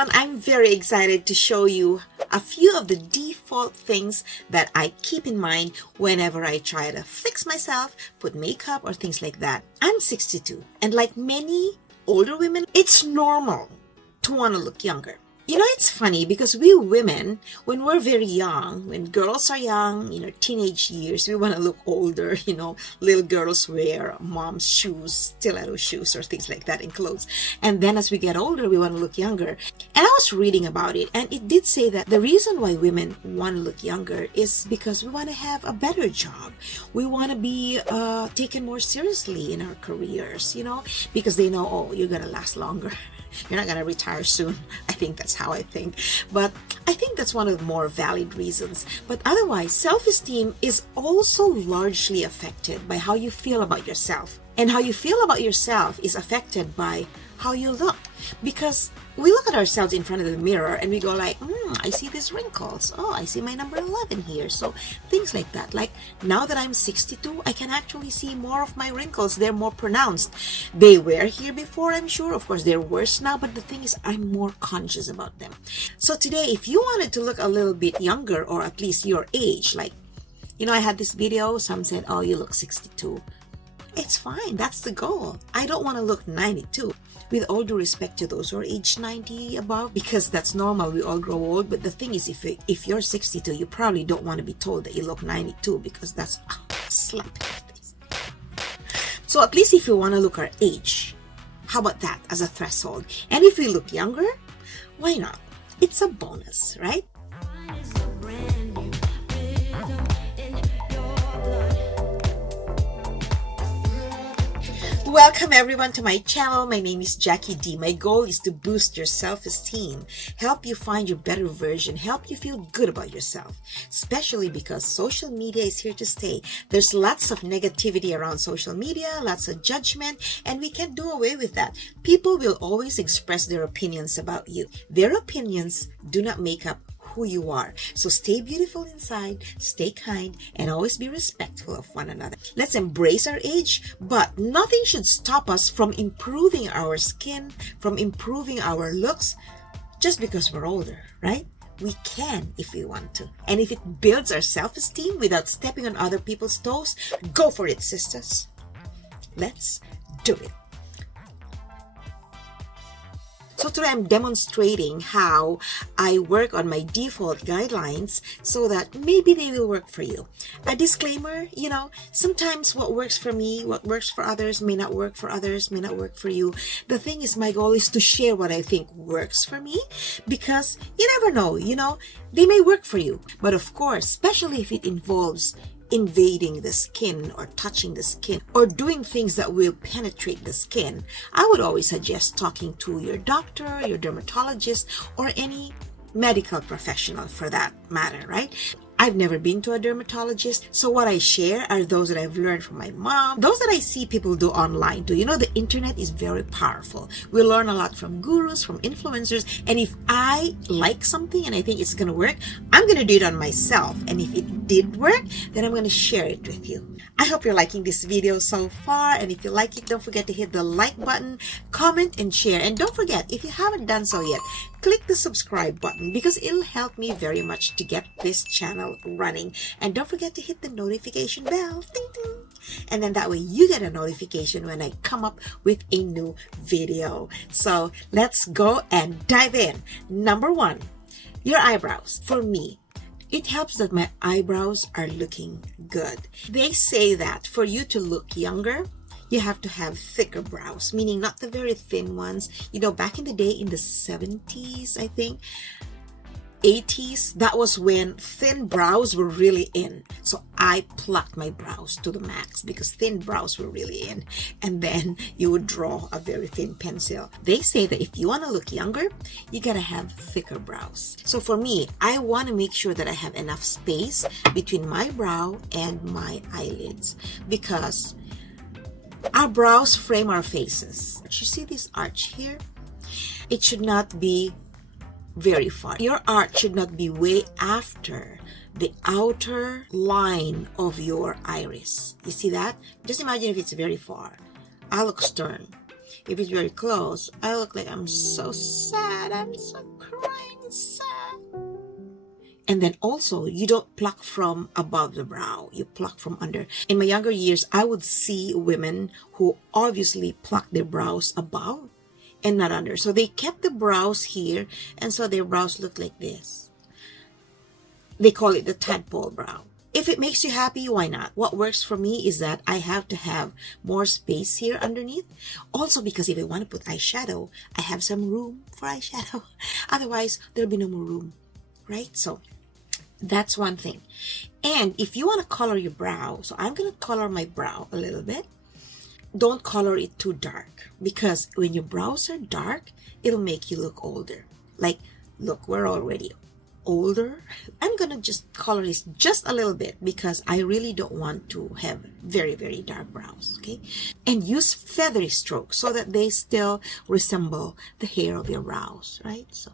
everyone, I'm very excited to show you a few of the default things that I keep in mind whenever I try to fix myself, put makeup or things like that. I'm 62 and like many older women, it's normal to want to look younger. You know, it's funny because we women, when we're very young, when girls are young, teenage years, we want to look older. Little girls wear mom's shoes, stiletto shoes or things like that in clothes. And then as we get older, we want to look younger. And I was reading about it, and it did say that the reason why women want to look younger is because we want to have a better job. We want to be taken more seriously in our careers, because they know, oh, you're going to last longer. You're not going to retire soon. I think that's how I think. But I think that's one of the more valid reasons. But otherwise, self-esteem is also largely affected by how you feel about yourself. And how you feel about yourself is affected by how you look. Because we look at ourselves in front of the mirror and we go like, I see these wrinkles. Oh, I see my number 11 here. So things like that. Like now that I'm 62, I can actually see more of my wrinkles. They're more pronounced. They were here before, I'm sure. Of course, they're worse now. But the thing is, I'm more conscious about them. So today, if you wanted to look a little bit younger or at least your age, like, I had this video. Some said, oh, you look 62. It's fine. That's the goal. I don't want to look 92. With all due respect to those who are age 90 above, because that's normal. We all grow old. But the thing is, if you're 62, you probably don't want to be told that you look 92 because that's a slap in the face. So at least if you want to look our age, how about that as a threshold? And if we look younger, why not? It's a bonus, right? Welcome everyone to my channel. My name is Jackie D. My goal is to boost your self-esteem, help you find your better version, help you feel good about yourself, especially because social media is here to stay. There's lots of negativity around social media, lots of judgment, and we can't do away with that. People will always express their opinions about you. Their opinions do not make up who you are. So stay beautiful inside, stay kind, and always be respectful of one another. Let's embrace our age, but nothing should stop us from improving our skin, from improving our looks, just because we're older, right? We can if we want to. And if it builds our self-esteem without stepping on other people's toes, go for it, sisters. Let's do it. So today I'm demonstrating how I work on my default guidelines so that maybe they will work for you. A disclaimer, sometimes what works for me, what works for others may not work for others, may not work for you. The thing is, my goal is to share what I think works for me because you never know, they may work for you. But of course, especially if it involves invading the skin or touching the skin or doing things that will penetrate the skin, I would always suggest talking to your doctor, your dermatologist, or any medical professional for that matter, right? I've never been to a dermatologist, so what I share are those that I've learned from my mom, those that I see people do online too. The internet is very powerful. We learn a lot from gurus, from influencers, and if I like something and I think it's going to work, I'm going to do it on myself. And if it did work, then I'm going to share it with you. I hope you're liking this video so far, and if you like it, don't forget to hit the like button, comment, and share. And don't forget, if you haven't done so yet, click the subscribe button because it'll help me very much to get this channel running. And don't forget to hit the notification bell, ding, ding. And then that way you get a notification when I come up with a new video. So let's go and dive in. Number one, your eyebrows. For me, it helps that my eyebrows are looking good. They say that for you to look younger, you have to have thicker brows, meaning not the very thin ones. Back in the day, in the 70s, I think, 80s, that was when thin brows were really in. So I plucked my brows to the max because thin brows were really in. And then you would draw a very thin pencil. They say that if you want to look younger, you gotta have thicker brows. So for me, I want to make sure that I have enough space between my brow and my eyelids because our brows frame our faces. You see this arch here? It should not be very far. Your arch should not be way after the outer line of your iris. You see that? Just imagine if it's very far. I look stern. If it's very close, I look like I'm so sad. I'm so crying sad. And then also, you don't pluck from above the brow. You pluck from under. In my younger years, I would see women who obviously pluck their brows above and not under. So they kept the brows here, and so their brows look like this. They call it the tadpole brow. If it makes you happy, why not? What works for me is that I have to have more space here underneath. Also, because if I want to put eyeshadow, I have some room for eyeshadow. Otherwise, there'll be no more room, right? So that's one thing. And if you want to color your brow, so I'm going to color my brow a little bit. Don't color it too dark, because when your brows are dark, it'll make you look older. Like, look, we're already older. I'm gonna just color this just a little bit because I really don't want to have very, very dark brows, okay? And use feathery strokes so that they still resemble the hair of your brows, right? So,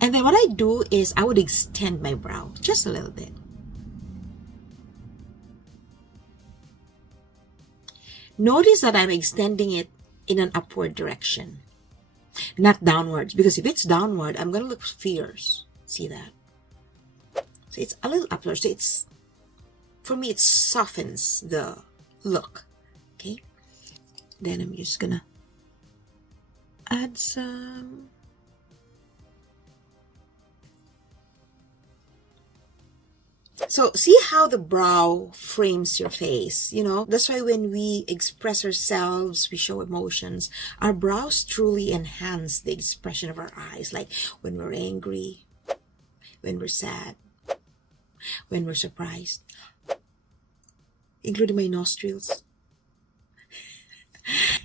and then what I do is I would extend my brow just a little bit. Notice that I'm extending it in an upward direction, not downwards, because if it's downward, I'm going to look fierce. See that? So it's a little upward. So it's, for me, it softens the look. Okay? Then I'm just going to add some. So see how the brow frames your face, you know? That's why when we express ourselves, we show emotions, our brows truly enhance the expression of our eyes. Like when we're angry, when we're sad, when we're surprised, including my nostrils.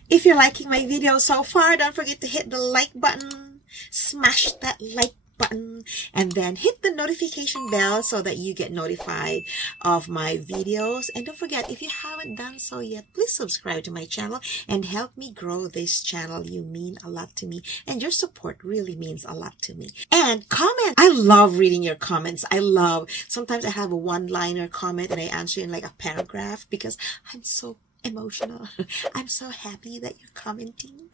If you're liking my video so far, don't forget to hit the like button, smash that like button, and then hit the notification bell so that you get notified of my videos. And don't forget, if you haven't done so yet, please subscribe to my channel and help me grow this channel. You mean a lot to me, and your support really means a lot to me. And comment. I love reading your comments. Sometimes I have a one-liner comment and I answer in like a paragraph because I'm so emotional. I'm so happy that you're commenting.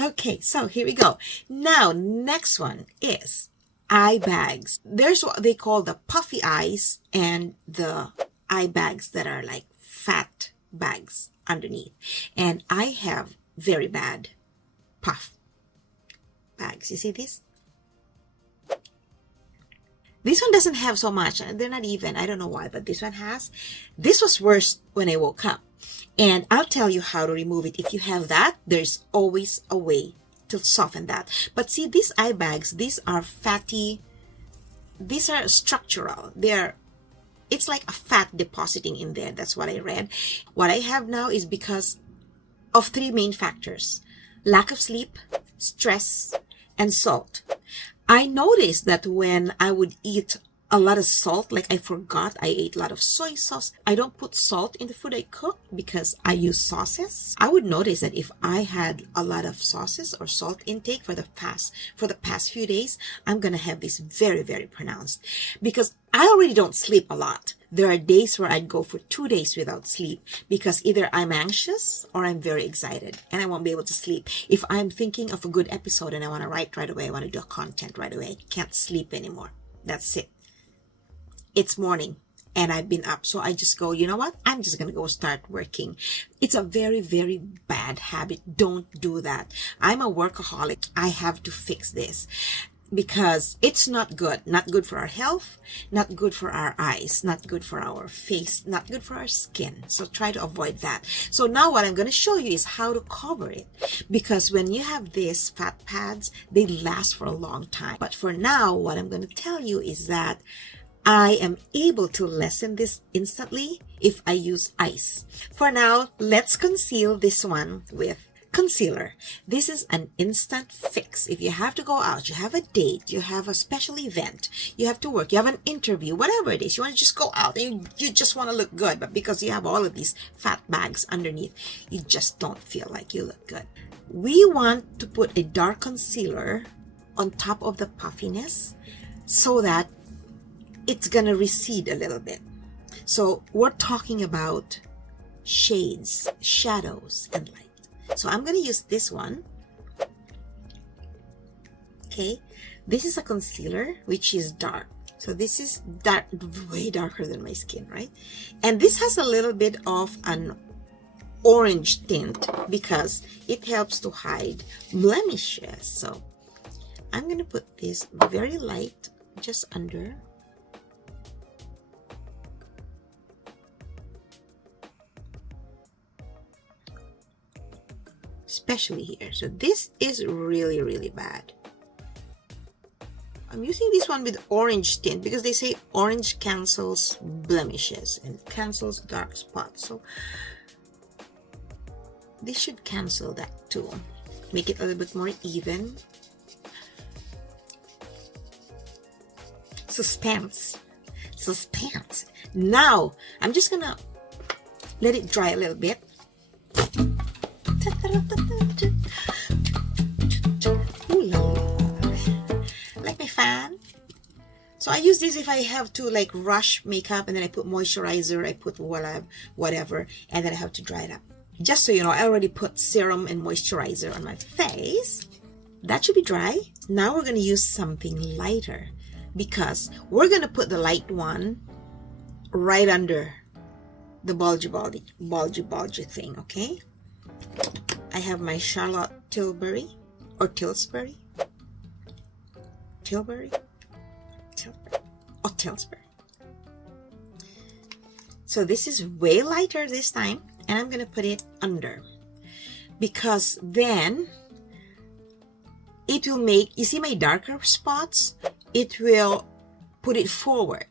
Okay, so here we go. Now, next one is eye bags. There's what they call the puffy eyes and the eye bags that are like fat bags underneath. And I have very bad puff bags. You see this? This one doesn't have so much. They're not even. I don't know why, but this one has. This was worse when I woke up. And I'll tell you how to remove it. If you have that, there's always a way to soften that. But see, these eye bags, these are fatty. These are structural. It's like a fat depositing in there. That's what I read. What I have now is because of three main factors: lack of sleep, stress, and salt. I noticed that when I would eat a lot of salt, like I forgot I ate a lot of soy sauce. I don't put salt in the food I cook because I use sauces. I would notice that if I had a lot of sauces or salt intake for the past few days, I'm gonna have this very, very pronounced, because I already don't sleep a lot. There are days where I'd go for 2 days without sleep because either I'm anxious or I'm very excited and I won't be able to sleep. If I'm thinking of a good episode and I want to write right away, I want to do a content right away, I can't sleep anymore. That's it. It's morning and I've been up. So I just go, you know what? I'm just going to go start working. It's a very, very bad habit. Don't do that. I'm a workaholic. I have to fix this because it's not good. Not good for our health, not good for our eyes, not good for our face, not good for our skin. So try to avoid that. So now what I'm going to show you is how to cover it, because when you have these fat pads, they last for a long time. But for now, what I'm going to tell you is that I am able to lessen this instantly if I use ice. For now, let's conceal this one with concealer. This is an instant fix. If you have to go out, you have a date, you have a special event, you have to work, you have an interview, whatever it is, you want to just go out and you just want to look good, but because you have all of these fat bags underneath, you just don't feel like you look good. We want to put a dark concealer on top of the puffiness so that it's gonna recede a little bit. So we're talking about shades, shadows, and light. So I'm going to use this one. Okay, this is a concealer which is dark. So this is dark, way darker than my skin, right? And this has a little bit of an orange tint because it helps to hide blemishes. So I'm going to put this very light just under. Especially here. So this is really, really bad. I'm using this one with orange tint because they say orange cancels blemishes and cancels dark spots. So this should cancel that too. Make it a little bit more even. Suspense. Suspense. Now, I'm just gonna let it dry a little bit. Like my fan. So I use this if I have to like rush makeup, and then I put moisturizer, I put whatever, and then I have to dry it up. Just so you know, I already put serum and moisturizer on my face. That should be dry. Now we're going to use something lighter because we're going to put the light one right under the bulgy thing, okay? I have my Charlotte Tilbury or Tilbury. So this is way lighter this time, and I'm gonna put it under because then it will make, you see my darker spots, it will put it forward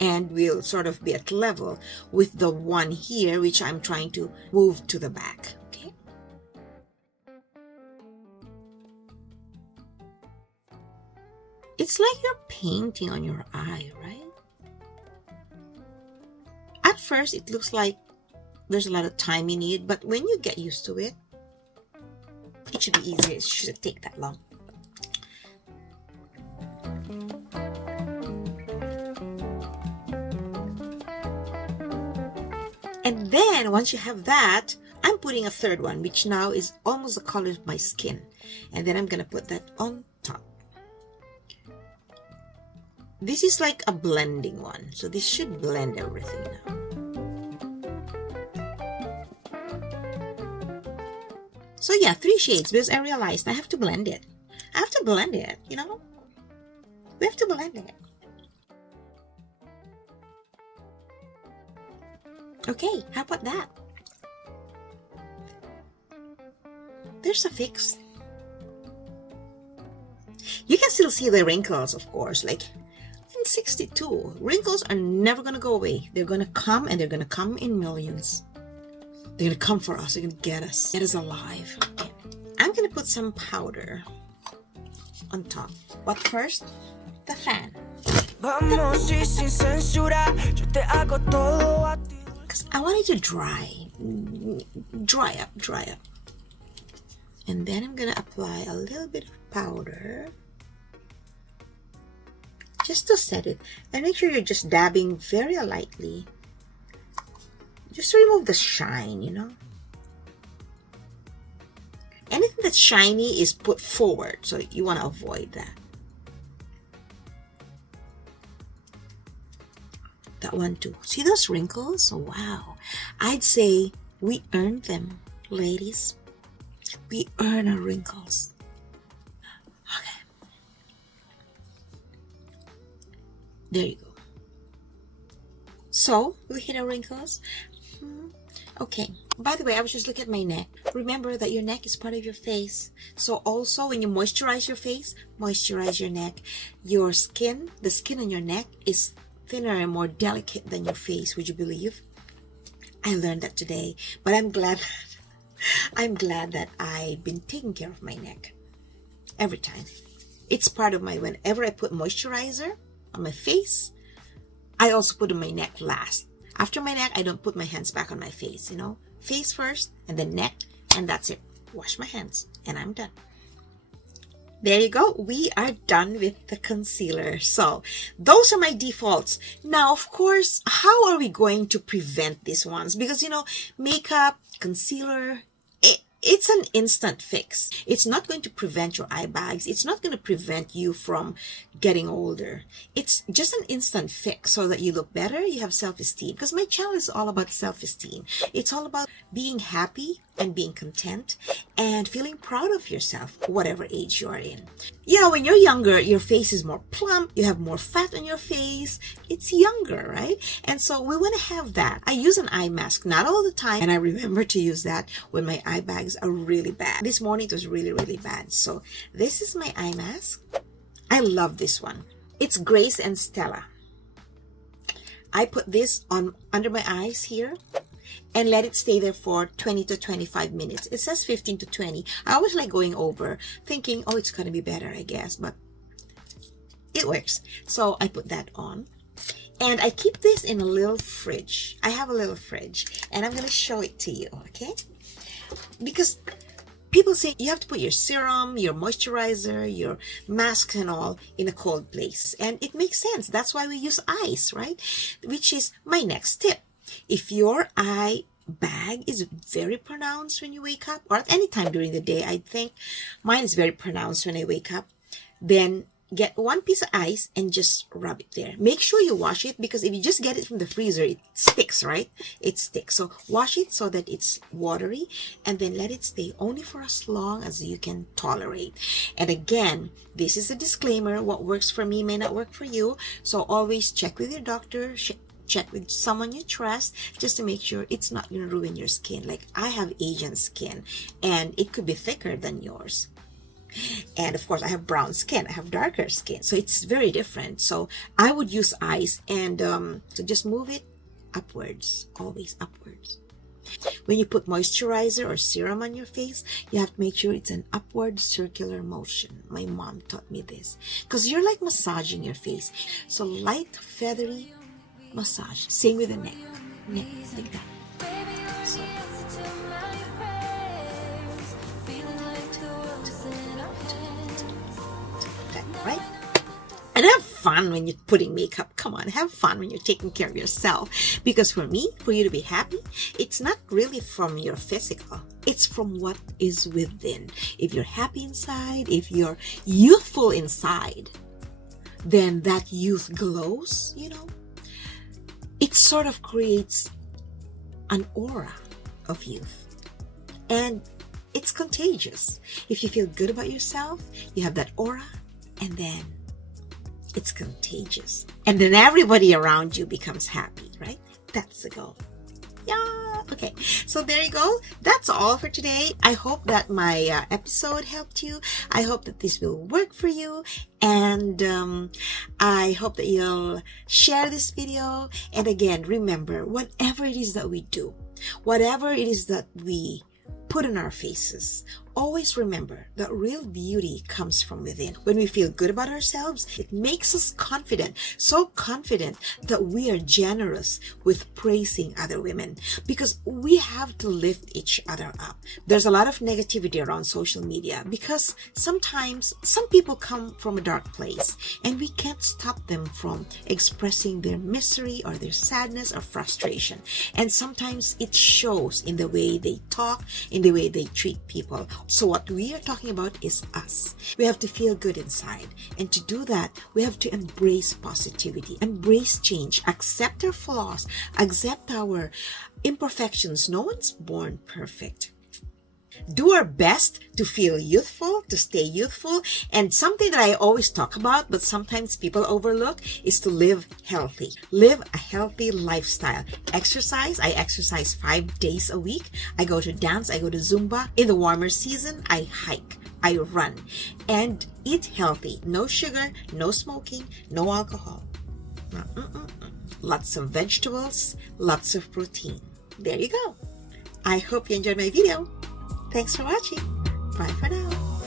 and will sort of be at level with the one here which I'm trying to move to the back. Okay, it's like you're painting on your eye, right? At first it looks like there's a lot of time in it, but when you get used to it, it should be easier. It shouldn't take that long. And then once you have that, I'm putting a third one, which now is almost the color of my skin. And then I'm gonna put that on top. This is like a blending one, so this should blend everything now. So yeah, 3 shades because I realized I have to blend it. I have to blend it, you know? We have to blend it. Okay, how about that? There's a fix. You can still see the wrinkles, of course. Like, I'm 62. Wrinkles are never gonna go away. They're gonna come, and they're gonna come in millions. They're gonna come for us. They're gonna get us alive. Okay. I'm gonna put some powder on top. But first, the fan. Because I want it to dry up. And then I'm gonna apply a little bit of powder just to set it. And make sure you're just dabbing very lightly. Just to remove the shine, you know. Anything that's shiny is put forward, so you want to avoid that. That one too. See those wrinkles? Wow. I'd say we earned them, ladies. We earn our wrinkles. Okay. There you go. So, we hit our wrinkles. Okay. By the way, I was just looking at my neck. Remember that your neck is part of your face. So also, when you moisturize your face, moisturize your neck. Your skin, the skin on your neck is thinner and more delicate than your face. Would you believe? I learned that today. But I'm glad that I've been taking care of my neck every time. It's part of my, whenever I put moisturizer on my face, I also put on my neck last. After my neck, I don't put my hands back on my face, you know. Face first, and then neck, and that's it. Wash my hands, and I'm done. There you go. We are done with the concealer. So those are my defaults. Now, of course, how are we going to prevent these ones? Because, you know, makeup, concealer, it's an instant fix. It's not going to prevent your eye bags. It's not going to prevent you from getting older. It's just an instant fix so that you look better, you have self-esteem. Because my channel is all about self-esteem. It's all about being happy and being content and feeling proud of yourself, whatever age you are in. You know, when you're younger, your face is more plump, you have more fat on your face, it's younger, right? And so we want to have that. I use an eye mask, not all the time, and I remember to use that when my eye bags are really bad. This morning it was really, really bad. So this is my eye mask. I love this one. It's Grace and Stella. I put this on under my eyes here and let it stay there for 20 to 25 minutes. It says 15 to 20. I always like going over, thinking, oh, it's going to be better, I guess, but it works. So I put that on. And I keep this in a little fridge. I have a little fridge, and I'm going to show it to you, okay? Because people say you have to put your serum, your moisturizer, your masks and all in a cold place. And it makes sense. That's why we use ice, right? Which is my next tip. If your eye bag is very pronounced when you wake up, or at any time during the day, I think mine is very pronounced when I wake up, then get one piece of ice and just rub it there. Make sure you wash it, because if you just get it from the freezer, it sticks, right? It sticks. So wash it so that it's watery, and then let it stay only for as long as you can tolerate. And again, this is a disclaimer. What works for me may not work for you. So always check with your doctor, check with someone you trust, just to make sure it's not going to ruin your skin. Like, I have Asian skin, and it could be thicker than yours. And of course, I have brown skin, I have darker skin, so it's very different. So I would use ice, and so just move it upwards, always upwards. When you put moisturizer or serum on your face, you have to make sure it's an upward circular motion. My mom taught me this, because you're like massaging your face. So light, feathery massage. Same with the neck, like that. So right? And have fun when you're putting makeup. Come on, have fun when you're taking care of yourself. Because for me, for you to be happy, it's not really from your physical. It's from what is within. If you're happy inside, if you're youthful inside, then that youth glows, you know. It sort of creates an aura of youth. And it's contagious. If you feel good about yourself, you have that aura, and then it's contagious. And then everybody around you becomes happy, right? That's the goal. Yeah. Okay. So there you go. That's all for today. I hope that my episode helped you. I hope that this will work for you. And I hope that you'll share this video. And again, remember, whatever it is that we do, whatever it is that we put on our faces, always remember that real beauty comes from within. When we feel good about ourselves, it makes us confident, so confident that we are generous with praising other women, because we have to lift each other up. There's a lot of negativity around social media because sometimes some people come from a dark place, and we can't stop them from expressing their misery or their sadness or frustration. And sometimes it shows in the way they talk, in the way they treat people. So what we are talking about is us. We have to feel good inside. And to do that, we have to embrace positivity, embrace change, accept our flaws, accept our imperfections. No one's born perfect. Do our best to feel youthful, to stay youthful. And something that I always talk about, but sometimes people overlook, is to live healthy. Live a healthy lifestyle. Exercise. I exercise 5 days a week. I go to dance. I go to Zumba. In the warmer season, I hike. I run. And eat healthy. No sugar, no smoking, no alcohol. Lots of vegetables, lots of protein. There you go. I hope you enjoyed my video. Thanks for watching. Bye for now.